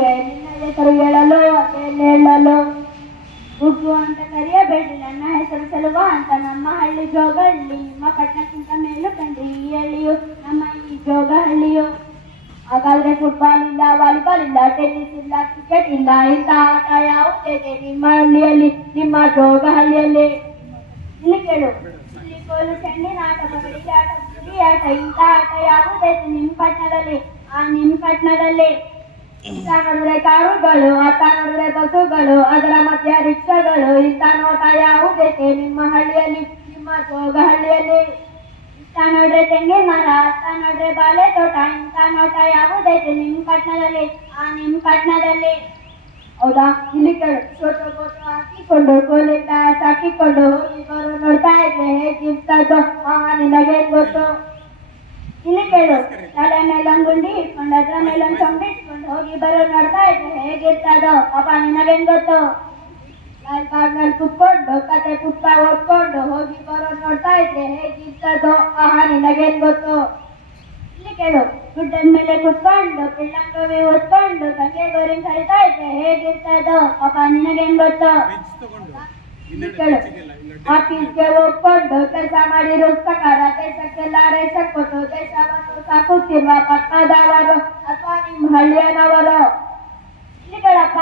ಮಗುವೆ ನಿನ್ನ ಹೆಸರು ಹೇಳಲು ಅದೇನು ಹೇಳಲು ಗುಗ್ಗು ಅಂತ ಕರೆಯಬೇಡಿ ನನ್ನ ಹೆಸರು ಸಲುವ ಅಂತ ನಮ್ಮ ಹಳ್ಳಿ ಜೋಗಹಳ್ಳಿ ನಿಮ್ಮ ಪಟ್ಟಣಕ್ಕಿಂತ ಮೇಲೂ ಕಂಡ್ರಿ ಈ ಹಳ್ಳಿಯು ನಮ್ಮ ಈ ಜೋಗಹಳ್ಳಿಯು ಹಾಗಾದ್ರೆ ಫುಟ್ಬಾಲ್ ಇಲ್ಲ ವಾಲಿಬಾಲ್ ಇಲ್ಲ ಟೆನ್ನಿಸ್ ಇಲ್ಲ ಕ್ರಿಕೆಟ್ ಇಲ್ಲ ಇಂಥ ಆಟ ಯಾವುದಿದೆ ನಿಮ್ಮ ಹಳ್ಳಿಯಲ್ಲಿ ನಿಮ್ಮ ಜೋಗಹಳ್ಳಿಯಲ್ಲಿ ಇಲ್ಲಿ ಕೇಳು ಇಲ್ಲಿ ಕೋಲು ಚೆಂಡಿನ ಆಟ ಬಗಲಿಗೆ ಆಟ ಗುಡಿ ಆಟ ಇಂಥ ಆಟ ಯಾವುದೈತೆ ನಿಮ್ಮ ಪಟ್ಟಣದಲ್ಲಿ ನಿಮ್ಮ ಪಟ್ಟಣದಲ್ಲಿ ಇಂಥ ನೋಡಿದ್ರೆ ಕಾರುಗಳು ಆಟ ನೋಡಿದ್ರೆ ಬಸ್ಸುಗಳು ಅದರ ಮಧ್ಯೆ ರಿಕ್ಷಾಗಳು ಇಂಥ ನೋಟ ಯಾವುದೈತೆ ನಿಮ್ಮ ಹಳ್ಳಿಯಲ್ಲಿ ನಿಮ್ಮ ಜೋಗಹಳ್ಳಿಯಲ್ಲಿ ಇಂಥ ನೋಡ್ರೆ ತೆಂಗಿನ ಮರ ಅತ್ತ ನೋಡ್ರೆ ಬಾಳೆ ತೋಟ ಇಂಥ ನೋಟ ಯಾವುದೈತೆ ನಿಮ್ಮ ಪಟ್ಟಣದಲ್ಲಿ ನಿಮ್ಮ ಪಟ್ಟಣದಲ್ಲಿ ಹೌದಾ ಇಲ್ಲಿ ಕೇಳು ಫೋಟೋ ಹಾಕಿಕೊಂಡು ಕೋಲಿಂದ ಹಾಕಿಕೊಂಡು ಇವರು ನೋಡ್ತಾ ಇದ್ರೆ ಹೇಗಿರ್ತದೋ ನಿನಗೆ ಗೊತ್ತು ಇಲ್ಲಿ ಕೇಳು ತಲೆ ಮೇಲೊಂಗುಂಡಿ ಇಟ್ಕೊಂಡು ಅದ್ರ ಮೇಲೊಂದು ಚೊಂಬೆ ಇಟ್ಕೊಂಡು ಹೋಗಿ ಬರೋ ನೋಡ್ತಾ ಇದ್ರೆ ಹೇಗಿರ್ತದೋ ಪಾಪ ನಿನಗೇನ್ ಗೊತ್ತು ಲಾಲ್ ಬಾಗ್ನಲ್ಲಿ ಕುತ್ಕೊಂಡು ಕತೆ ಪುಸ್ತಕ ಓದ್ಕೊಂಡು ಹೋಗಿ ಬರೋ ನೋಡ್ತಾ ಇದ್ರೆ ಹೇಗಿರ್ತದೋ ನಿನಗೇನ್ ಗೊತ್ತು ಇಲ್ಲಿ ಕೇಳು ಗುಡ್ಡದ ಮೇಲೆ ಕುತ್ಕೊಂಡು ಪಿಳ್ಳಂಗೋವಿ ಓದ್ಕೊಂಡು ಗಂಗೆ ಗೋರಿ ಕರಿತಾ ಇದ್ರೆ ಹೇಗಿರ್ತದೋ ಪಾಪ ನಿನಗೇನ್ ಗೊತ್ತು ಆಫೀಸ್ಗೆ ಹೋಗ್ಕೊಂಡು ಕೆಲಸ ಮಾಡಿರೋ ಪ್ರಕಾರ ದೇಶಕ್ಕೆಲ್ಲ ರೇಷನ್ ಕೊಟ್ಟು ದೇಶವನ್ನು ಸಾಕುತ್ತಿರುವ ಪಕ್ಕದವರು ಅಥವಾ ನಿಮ್ಮ ಹಳ್ಳಿಯನವರು ಇಲ್ಲಿ ಕೇಳಪ್ಪ